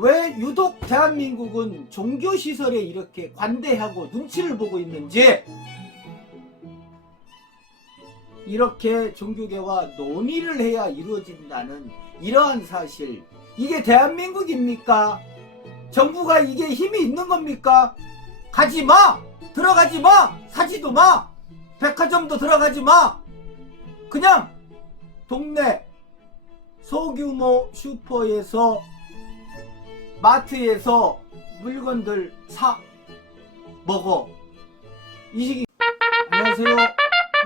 왜 유독 대한민국은 종교시설에 이렇게 관대하고 눈치를 보고 있는지, 이렇게 종교계와 논의를 해야 이루어진다는 이러한 사실, 이게 대한민국입니까? 정부가 이게 힘이 있는 겁니까? 가지마! 들어가지마! 사지도 마! 백화점도 들어가지마! 그냥 동네 소규모 슈퍼에서, 마트에서 물건들 사 먹어. 이 시기. 안녕하세요.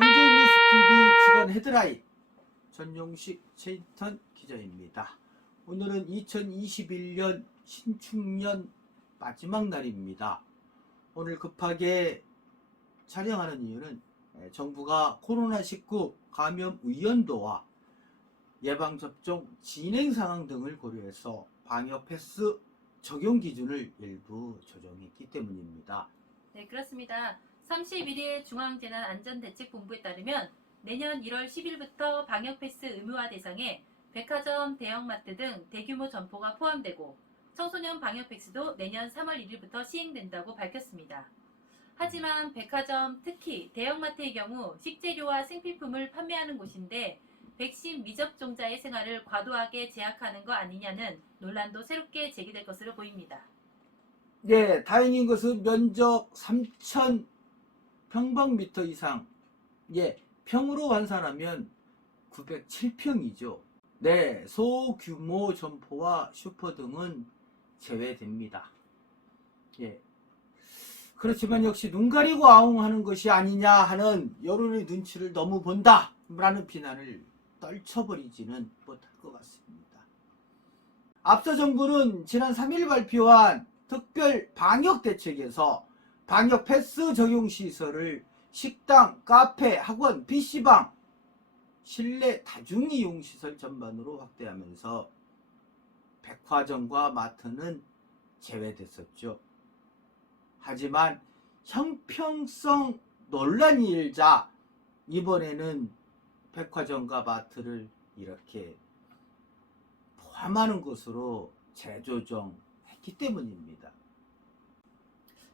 문재인뉴스TV 주간 헤드라인 전용식 최인턴 기자입니다. 오늘은 2021년 신축년 마지막 날입니다. 오늘 급하게 촬영하는 이유는 정부가 코로나19 감염 위험도와 예방접종 진행 상황 등을 고려해서 방역 패스 적용 기준을 일부 조정했기 때문입니다. 네, 그렇습니다. 31일 중앙재난안전대책본부에 따르면 내년 1월 10일부터 방역 패스 의무화 대상에 백화점, 대형마트 등 대규모 점포가 포함되고 청소년 방역 패스도 내년 3월 1일부터 시행된다고 밝혔습니다. 하지만 백화점, 특히 대형마트의 경우 식재료와 생필품을 판매하는 곳인데 백신 미접종자의 생활을 과도하게 제약하는 거 아니냐는 논란도 새롭게 제기될 것으로 보입니다. 네, 다행인 것은 면적 3,000 평방미터 이상, 평으로 환산하면 907평이죠. 네, 소규모 점포와 슈퍼 등은 제외됩니다. 그렇지만 역시 눈 가리고 아웅하는 것이 아니냐 하는 여론의 눈치를 너무 본다 라는 비난을 떨쳐버리지는 못할 것 같습니다. 앞서 정부는 지난 3일 발표한 특별 방역 대책에서 방역 패스 적용 시설을 식당, 카페, 학원, PC방, 실내 다중이용 시설 전반으로 확대하면서 백화점과 마트는 제외됐었죠. 하지만 형평성 논란이 일자 이번에는 백화점과 마트를 이렇게 포함하는 것으로 재조정했기 때문입니다.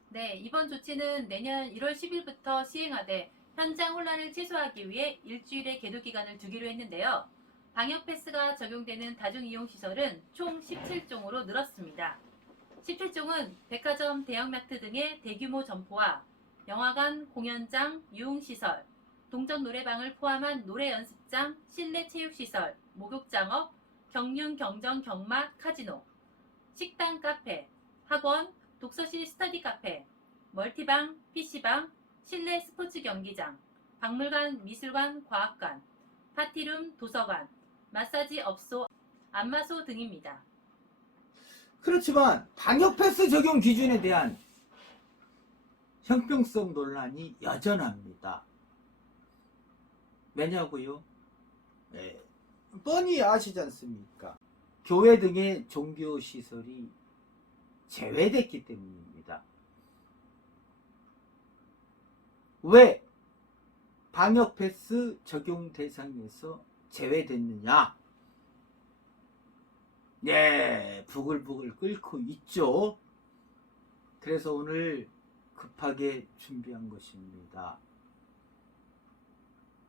네, 이번 조치는 내년 1월 10일부터 시행하되 현장 혼란을 최소화하기 위해 일주일의 계도 기간을 두기로 했는데요. 방역 패스가 적용되는 다중이용시설은 총 17종으로 늘었습니다. 17종은 백화점, 대형마트 등의 대규모 점포와 영화관, 공연장, 유흥시설, 동전 노래방을 포함한 노래 연습장, 실내 체육시설, 목욕장업, 경륜, 경정, 경마, 카지노, 식당, 카페, 학원, 독서실, 스터디 카페, 멀티방, PC방, 실내 스포츠 경기장, 박물관, 미술관, 과학관, 파티룸, 도서관, 마사지 업소, 안마소 등입니다. 그렇지만 방역 패스 적용 기준에 대한 형평성 논란이 여전합니다. 왜냐고요? 뻔히 아시지 않습니까? 교회 등의 종교시설이 제외됐기 때문입니다. 왜 방역 패스 적용 대상에서 제외됐느냐? 부글부글 끓고 있죠. 그래서 오늘 급하게 준비한 것입니다.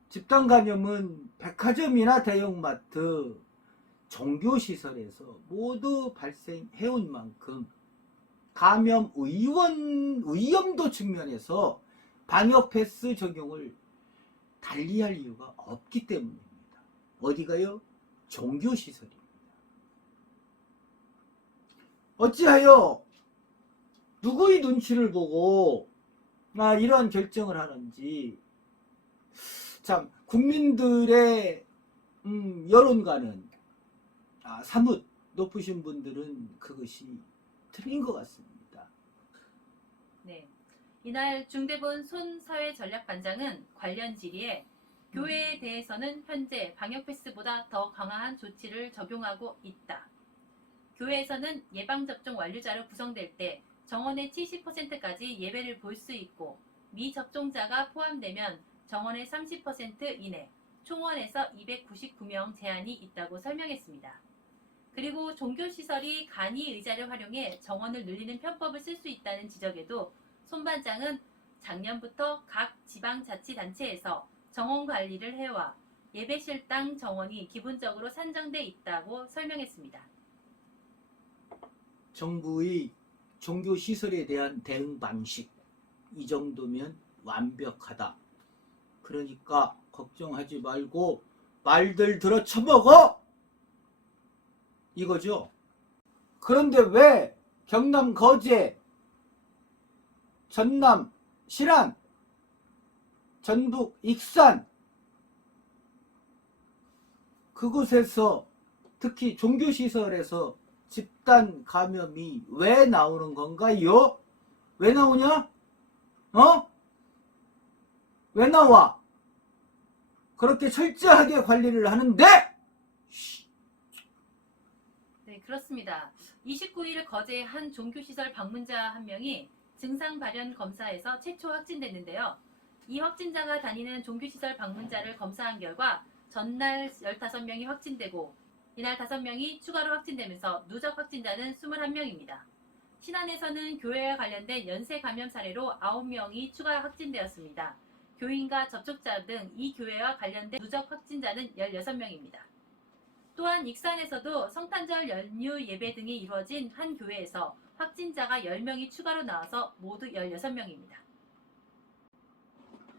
집단 감염은 백화점이나 대형마트, 종교시설에서 모두 발생해온 만큼 감염 위험도 측면에서 방역 패스 적용을 달리할 이유가 없기 때문입니다. 어디가요? 종교시설입니다. 어찌하여 누구의 눈치를 보고 이러한 결정을 하는지, 참 국민들의 여론과는 사뭇 높으신 분들은 그것이 틀린 것 같습니다. 네, 이날 중대본 손사회전략반장은 관련 질의에 교회에 대해서는 현재 방역 패스보다 더 강화한 조치를 적용하고 있다. 교회에서는 예방접종 완료자로 구성될 때 정원의 70%까지 예배를 볼 수 있고 미접종자가 포함되면 정원의 30% 이내, 총원에서 299명 제한이 있다고 설명했습니다. 그리고 종교시설이 간이 의자를 활용해 정원을 늘리는 편법을 쓸 수 있다는 지적에도 손 반장은 작년부터 각 지방자치단체에서 정원 관리를 해와 예배실당 정원이 기본적으로 산정돼 있다고 설명했습니다. 정부의 종교시설에 대한 대응 방식, 이 정도면 완벽하다. 그러니까 걱정하지 말고 말들 들어 쳐먹어! 이거죠. 그런데 왜 경남 거제, 전남 실안, 전북 익산 그곳에서 특히 종교시설에서 집단 감염이 왜 나오는 건가요? 왜 나오냐? 왜 나와? 그렇게 철저하게 관리를 하는데! 네, 그렇습니다. 29일 거제 한 종교시설 방문자 한 명이 증상 발현 검사에서 최초 확진됐는데요. 이 확진자가 다니는 종교시설 방문자를 검사한 결과 전날 15명이 확진되고 이날 5명이 추가로 확진되면서 누적 확진자는 21명입니다. 신안에서는 교회와 관련된 연쇄 감염 사례로 9명이 추가 확진되었습니다. 교인과 접촉자 등 이 교회와 관련된 누적 확진자는 16명입니다. 또한 익산에서도 성탄절 연휴 예배 등이 이루어진 한 교회에서 확진자가 10명이 추가로 나와서 모두 16명입니다.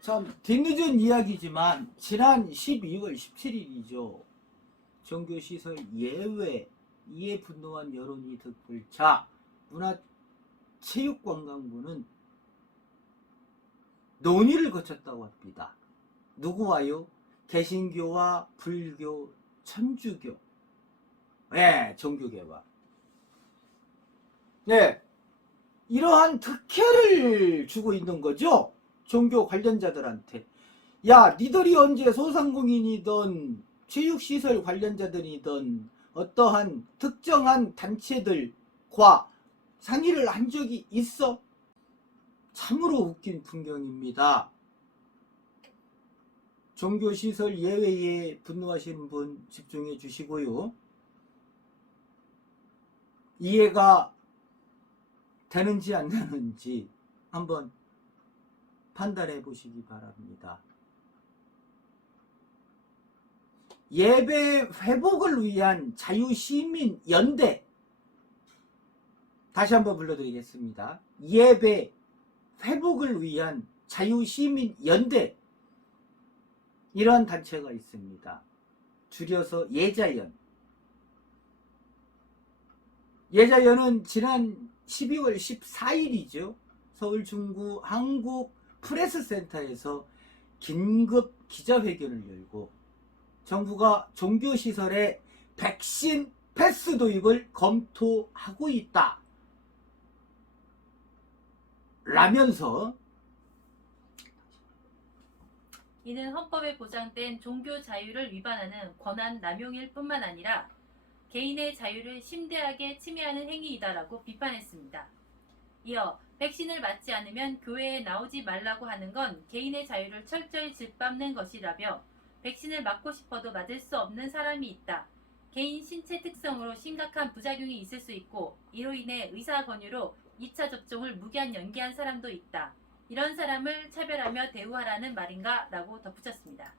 참 뒤늦은 이야기지만 지난 12월 17일이죠. 종교시설 예외에 분노한 여론이 득불차 문화체육관광부는 논의를 거쳤다고 합니다. 누구와요? 개신교와 불교, 천주교, 종교계와 이러한 특혜를 주고 있는 거죠. 종교 관련자들한테. 야, 니들이 언제 소상공인이든 체육시설 관련자들이든 어떠한 특정한 단체들과 상의를 한 적이 있어? 참으로 웃긴 풍경입니다. 종교시설 예외에 분노하시는 분 집중해 주시고요. 이해가 되는지 안 되는지 한번 판단해 보시기 바랍니다. 예배 회복을 위한 자유시민연대, 다시 한번 불러드리겠습니다. 예배 회복을 위한 자유시민연대, 이런 단체가 있습니다. 줄여서 예자연. 예자연은 지난 12월 14일이죠. 서울 중구 한국프레스센터에서 긴급 기자회견을 열고 정부가 종교시설에 백신 패스 도입을 검토하고 있다 라면서 이는 헌법에 보장된 종교 자유를 위반하는 권한 남용일 뿐만 아니라 개인의 자유를 심대하게 침해하는 행위이다라고 비판했습니다. 이어 백신을 맞지 않으면 교회에 나오지 말라고 하는 건 개인의 자유를 철저히 짓밟는 것이라며 백신을 맞고 싶어도 맞을 수 없는 사람이 있다. 개인 신체 특성으로 심각한 부작용이 있을 수 있고 이로 인해 의사 권유로 2차 접종을 무기한 연기한 사람도 있다. 이런 사람을 차별하며 대우하라는 말인가? 라고 덧붙였습니다.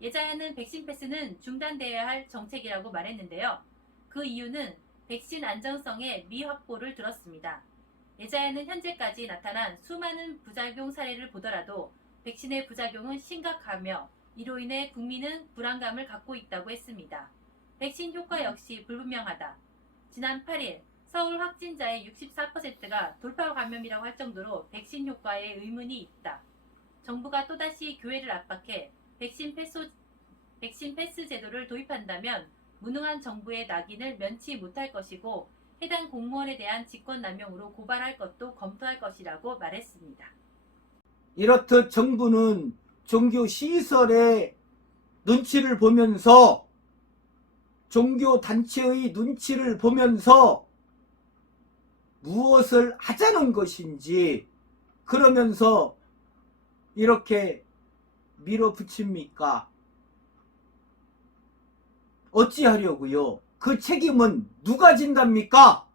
예자연은 백신 패스는 중단되어야 할 정책이라고 말했는데요. 그 이유는 백신 안전성의 미확보를 들었습니다. 예자연은 현재까지 나타난 수많은 부작용 사례를 보더라도 백신의 부작용은 심각하며 이로 인해 국민은 불안감을 갖고 있다고 했습니다. 백신 효과 역시 불분명하다. 지난 8일 서울 확진자의 64%가 돌파 감염이라고 할 정도로 백신 효과에 의문이 있다. 정부가 또다시 교회를 압박해 백신 패스 제도를 도입한다면 무능한 정부의 낙인을 면치 못할 것이고 해당 공무원에 대한 직권남용으로 고발할 것도 검토할 것이라고 말했습니다. 이렇듯 정부는 종교시설의 눈치를 보면서 종교단체의 눈치를 보면서 무엇을 하자는 것인지 그러면서 이렇게 밀어붙입니까? 어찌하려고요? 그 책임은 누가 진답니까?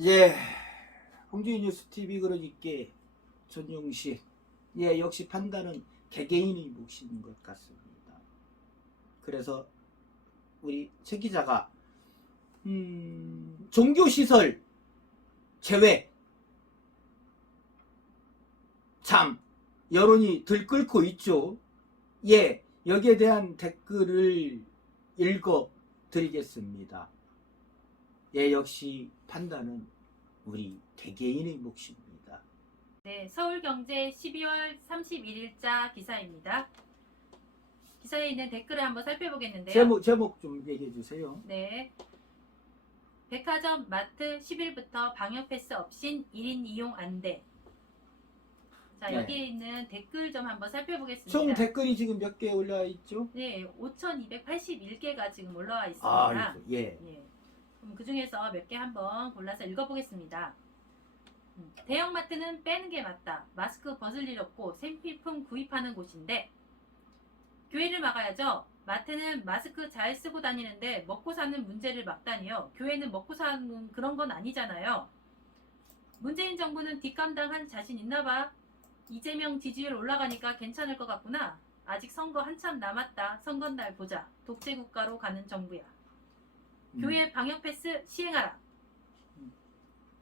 예, 홍준희 뉴스TV 그러니까 전용식, 예, 역시 판단은 개개인의 몫인 것 같습니다. 그래서 우리 최 기자가 종교시설 제외, 참 여론이 들끓고 있죠. 예, 여기에 대한 댓글을 읽어 드리겠습니다. 예, 역시 판단은 우리 개개인의 몫입니다. 네, 서울경제 12월 31일자 기사입니다. 기사에 있는 댓글을 한번 살펴보겠는데요. 제목 좀 얘기해 주세요. 네. 백화점, 마트 10일부터 방역 패스 없인 1인 이용 안 돼. 자, 네. 여기에 있는 댓글 좀 한번 살펴보겠습니다. 총 댓글이 지금 몇 개 올라와 있죠? 네, 5,281개가 지금 올라와 있습니다. 아, 예. 예. 그럼 그 중에서 몇 개 한번 골라서 읽어보겠습니다. 대형마트는 빼는 게 맞다. 마스크 벗을 일 없고 생필품 구입하는 곳인데 교회를 막아야죠. 마트는 마스크 잘 쓰고 다니는데 먹고 사는 문제를 막다니요. 교회는 먹고 사는 그런 건 아니잖아요. 문재인 정부는 뒷감당한 자신 있나 봐. 이재명 지지율 올라가니까 괜찮을 것 같구나. 아직 선거 한참 남았다. 선거날 보자. 독재국가로 가는 정부야. 교회 방역 패스 시행하라.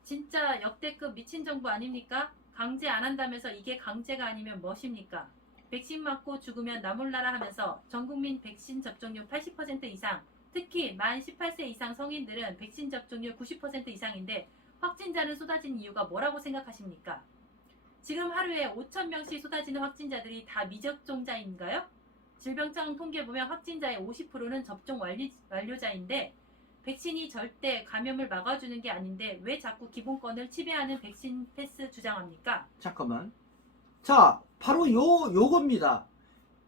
진짜 역대급 미친 정부 아닙니까? 강제 안 한다면서 이게 강제가 아니면 무엇입니까? 백신 맞고 죽으면 나 몰라라 하면서 전국민 백신 접종률 80% 이상, 특히 만 18세 이상 성인들은 백신 접종률 90% 이상인데 확진자는 쏟아진 이유가 뭐라고 생각하십니까? 지금 하루에 5,000명씩 쏟아지는 확진자들이 다 미접종자인가요? 질병청 통계 보면 확진자의 50%는 접종 완료자인데 백신이 절대 감염을 막아주는 게 아닌데 왜 자꾸 기본권을 침해하는 백신 패스 주장합니까? 잠깐만. 자, 바로 요겁니다.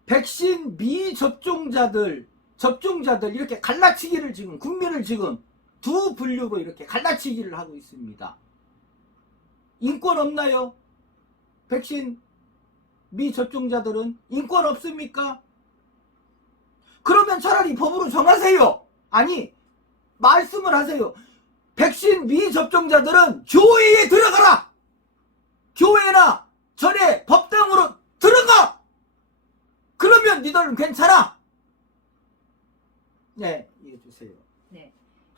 백신 미접종자들, 접종자들 이렇게 갈라치기를 지금 국민을 지금 두 분류로 이렇게 갈라치기를 하고 있습니다. 인권 없나요? 백신 미접종자들은 인권 없습니까? 그러면 차라리 법으로 정하세요. 아니, 말씀을 하세요. 백신 미접종자들은 교회에 들어가라. 교회나 절에 법당으로 들어가. 그러면 니들은 괜찮아. 네, 이해해 주세요. 네,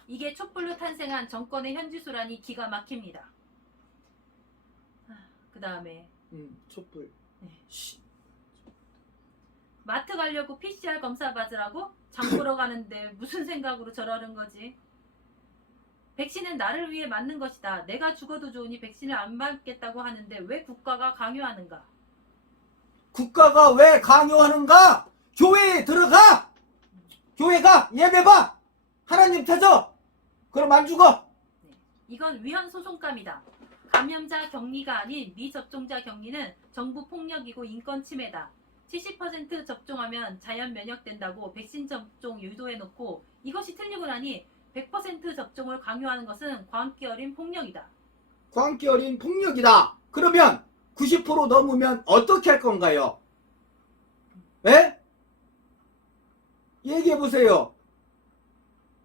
이게 촛불로 탄생한 정권의 현지수라니 기가 막힙니다. 그 다음에 촛불. 네. 마트 가려고 PCR 검사 받으라고? 장 보러 가는데 무슨 생각으로 저러는 거지? 백신은 나를 위해 맞는 것이다. 내가 죽어도 좋으니 백신을 안 맞겠다고 하는데 왜 국가가 강요하는가? 국가가 왜 강요하는가? 교회에 들어가. 교회가 예배봐. 하나님 찾아. 그럼 안 죽어. 이건 위헌 소송감이다. 감염자 격리가 아닌 미접종자 격리는 정부 폭력이고 인권 침해다. 70% 접종하면 자연 면역된다고 백신 접종 유도해놓고 이것이 틀리고 나니 100% 접종을 강요하는 것은 광기 어린 폭력이다. 광기 어린 폭력이다. 그러면 90% 넘으면 어떻게 할 건가요? 예? 얘기해 보세요.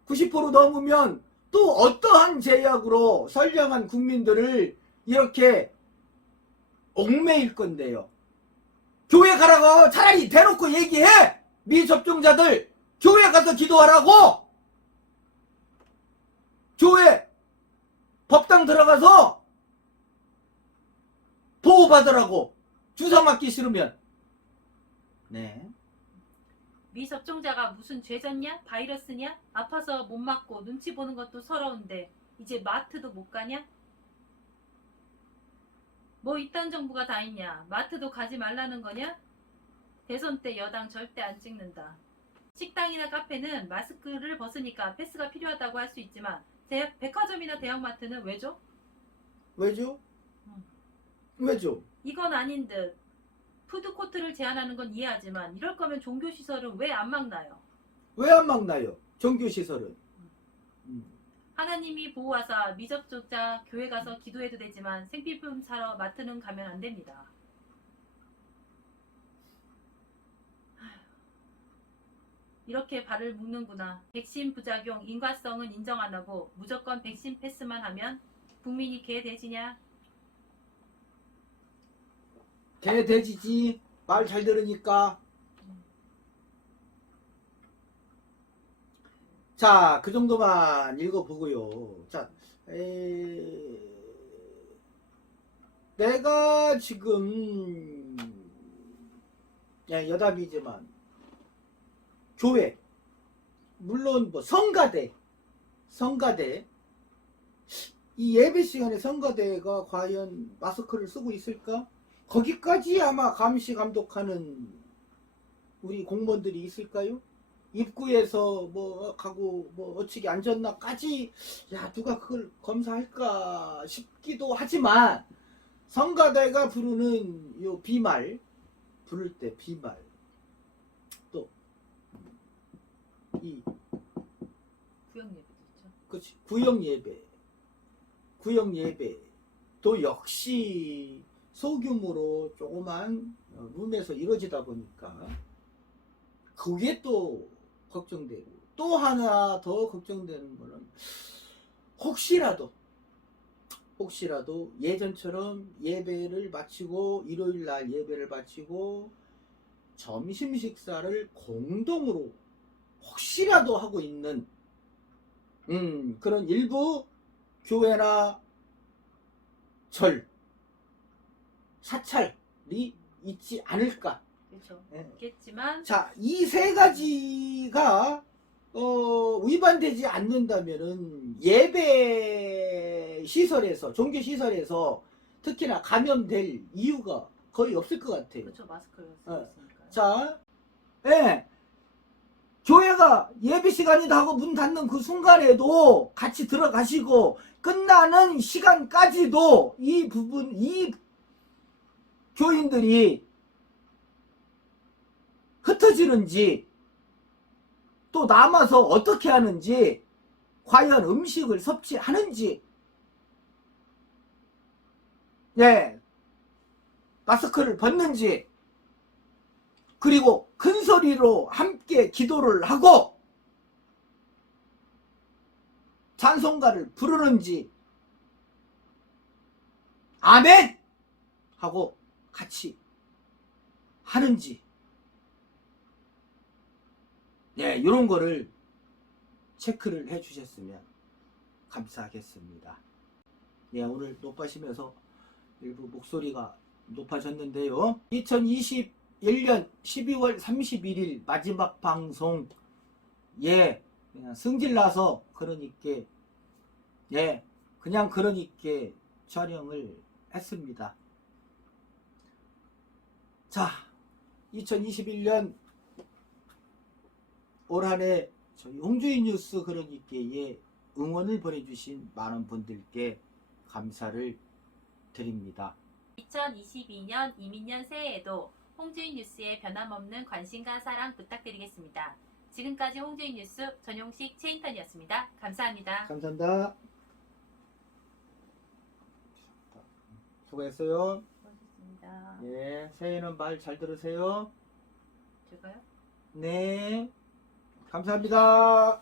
90% 넘으면 또 어떠한 제약으로 선량한 국민들을 이렇게 얽매일 건데요. 교회 가라고 차라리 대놓고 얘기해. 미접종자들 교회 가서 기도하라고. 교회 법당 들어가서 보호받으라고. 주사 맞기 싫으면. 네. 미접종자가 무슨 죄졌냐? 바이러스냐? 아파서 못 맞고 눈치 보는 것도 서러운데 이제 마트도 못 가냐? 뭐 이딴 정부가 다 있냐? 마트도 가지 말라는 거냐? 대선 때 여당 절대 안 찍는다. 식당이나 카페는 마스크를 벗으니까 패스가 필요하다고 할 수 있지만 백화점이나 대형마트는 왜죠? 왜죠? 왜죠? 이건 아닌 듯. 푸드코트를 제한하는 건 이해하지만 이럴 거면 종교시설은 왜 안 막나요? 왜 안 막나요? 종교시설은. 하나님이 보호하사 미접종자 교회 가서 기도해도 되지만 생필품 사러 마트는 가면 안 됩니다. 이렇게 발을 묶는구나. 백신 부작용, 인과성은 인정 안 하고 무조건 백신 패스만 하면 국민이 개돼지냐? 개 돼지지. 말 잘 들으니까. 자, 그 정도만 읽어보고요. 자, 내가 지금 여담이지만 교회, 물론 뭐 성가대 이 예배 시간에 성가대가 과연 마스크를 쓰고 있을까? 거기까지 아마 감시 감독하는 우리 공무원들이 있을까요? 입구에서 뭐 가고 뭐 어찌게 앉았나까지 야 누가 그걸 검사할까 싶기도 하지만 성가대가 부르는 요 비말 부를 때 비말 또 이 구역 예배도 있죠. 그치 구역 예배 또 역시 소규모로 조그만 룸에서 이루어지다 보니까 그게 또 걱정되고 또 하나 더 걱정되는 거는 혹시라도 예전처럼 예배를 마치고 일요일 날 예배를 마치고 점심 식사를 공동으로 혹시라도 하고 있는 그런 일부 교회나 절 사찰이 있지 않을까. 그렇죠. 네. 있겠지만 자, 이 세 가지가 위반되지 않는다면은 예배 시설에서 종교 시설에서 특히나 감염될 이유가 거의 없을 것 같아요. 그렇죠. 마스크를 쓰고 있으니까. 자, 교회가 예배 시간이다 하고 문 닫는 그 순간에도 같이 들어가시고 끝나는 시간까지도 이 교인들이 흩어지는지 또 남아서 어떻게 하는지 과연 음식을 섭취하는지 마스크를 벗는지 그리고 큰 소리로 함께 기도를 하고 찬송가를 부르는지 아멘 하고 같이 하는지 이런 거를 체크를 해 주셨으면 감사하겠습니다. 오늘 높아지면서 일부 목소리가 높아졌는데요. 2021년 12월 31일 마지막 방송 그냥 승질나서 그러니까 그냥 그러니까 촬영을 했습니다. 자, 2021년 올 한해 저희 홍주인 뉴스 그러니까에 응원을 보내주신 많은 분들께 감사를 드립니다. 2022년 이민년 새해에도 홍주인 뉴스에 변함없는 관심과 사랑 부탁드리겠습니다. 지금까지 홍주인 뉴스 전용식 최인턴이었습니다. 감사합니다. 감사합니다. 수고했어요. 수고하셨습니다. 새해는 말 잘 들으세요. 제가요? 네. 감사합니다.